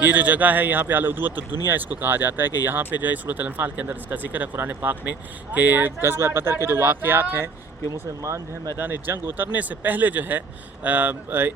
یہ جو جگہ ہے یہاں پہ العدوۃ الدنیا اس کو کہا جاتا ہے، کہ یہاں پہ جو ہے سورۃ الانفال کے اندر اس کا ذکر ہے قرآن پاک میں، کہ غزوہ بدر کے جو واقعات ہیں کہ مسلمان جو ہے میدان جنگ اترنے سے پہلے جو ہے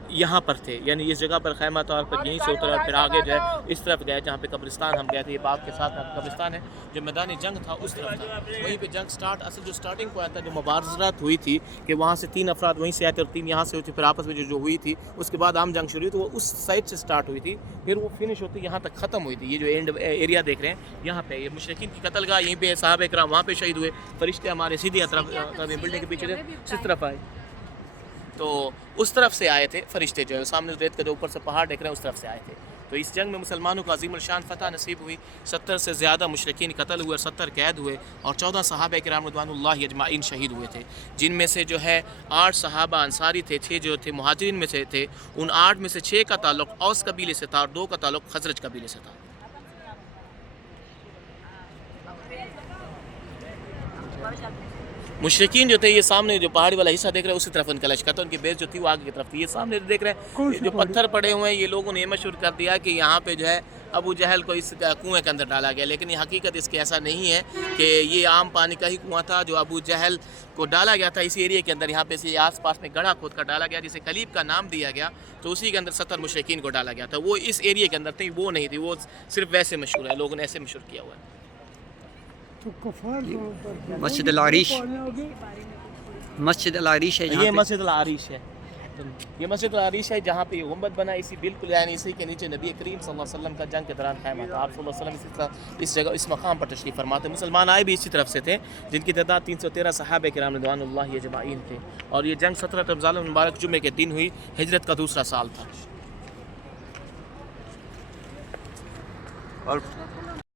یہاں پر تھے، یعنی اس جگہ پر خیمہ طور پر یہیں سے اترا اور پھر آگے جو ہے اس طرف گئے جہاں پہ قبرستان ہم گئے تھے، یہ باغ کے ساتھ قبرستان ہے، جو میدان جنگ تھا اس طرف تھا، وہیں پہ جنگ سٹارٹ، اصل جو سٹارٹنگ پوائنٹ تھا، جو مبارزات ہوئی تھی کہ وہاں سے 3 افراد وہیں سے آئے تھے اور 3 یہاں سے ہوئی تھی، پھر آپس میں جو ہوئی تھی اس کے بعد عام جنگ شروع ہوئی تو وہ اس سائڈ سے سٹارٹ ہوئی تھی، پھر وہ فنش ہوتی یہاں تک ختم ہوئی تھی۔ یہ جو اینڈ ایریا دیکھ رہے ہیں یہاں پہ یہ مشرکین کی قتل گاہ، یہیں پہ صحابہ کرام وہاں پہ شہید ہوئے، فرشتے ہمارے سیدھی طرف بلڈنگ کے پیچھے اس طرف آئے، تو اس طرف سے آئے تھے فرشتے، جو ہے سامنے ریت کا جو اوپر سے پہاڑ دیکھ رہے ہیں اس طرف سے آئے تھے۔ تو اس جنگ میں مسلمانوں کو عظیم الشان فتح نصیب ہوئی، 70 سے زیادہ مشرکین قتل ہوئے اور 70 قید ہوئے، اور 14 صحابہ کرام رضوان اللہ اجمعین شہید ہوئے تھے، جن میں سے جو ہے 8 صحابہ انصاری تھے، 6 جو تھے مہاجرین میں سے تھے، ان 8 میں سے 6 کا تعلق اوس قبیلے سے تھا اور 2 کا تعلق خزرج قبیلے سے تھا۔ مشرکین جو تھے یہ سامنے جو پہاڑی والا حصہ دیکھ رہے ہیں اسی طرف ان کا لشکر تھا، ان کی بیس جو تھی وہ آگے کی طرف تھی، یہ سامنے دیکھ رہے ہیں جو پتھر پڑے ہوئے ہیں، یہ لوگوں نے یہ مشہور کر دیا کہ یہاں پہ جو ہے ابو جہل کو اس کنویں کے اندر ڈالا گیا، لیکن یہ حقیقت اس کی ایسا نہیں ہے کہ یہ عام پانی کا ہی کنواں تھا جو ابو جہل کو ڈالا گیا تھا اس ایریا کے اندر، یہاں پہ اسی آس پاس میں گڑھا کھود کر ڈالا گیا جسے کلیب کا نام دیا گیا، تو اسی کے اندر 70 مشرکین کو ڈالا گیا تھا، وہ اس ایریا کے اندر تھے، وہ نہیں تھی، وہ صرف ویسے مشہور ہے، لوگوں نے ایسے مشہور کیا ہوا ہے۔ مسجد العریش، مسجد العریش ہے، یہ مسجد العریش ہے، یہ مسجد العریش ہے جہاں پہ یہ گنبد بنا، اسی بالکل یعنی اسی کے نیچے نبی کریم صلی اللہ علیہ وسلم کا جنگ کے دوران خیمہ تھا، آپ صلی اللہ علیہ وسلم اس جگہ اس مقام پر تشریف فرماتے، مسلمان آئے بھی اسی طرف سے تھے جن کی تعداد 313 صحابہ کرام رضوان اللہ اجمعین تھے، اور یہ جنگ 17 رمضان المبارک جمعے کے دن ہوئی، ہجرت کا دوسرا سال تھا۔ اور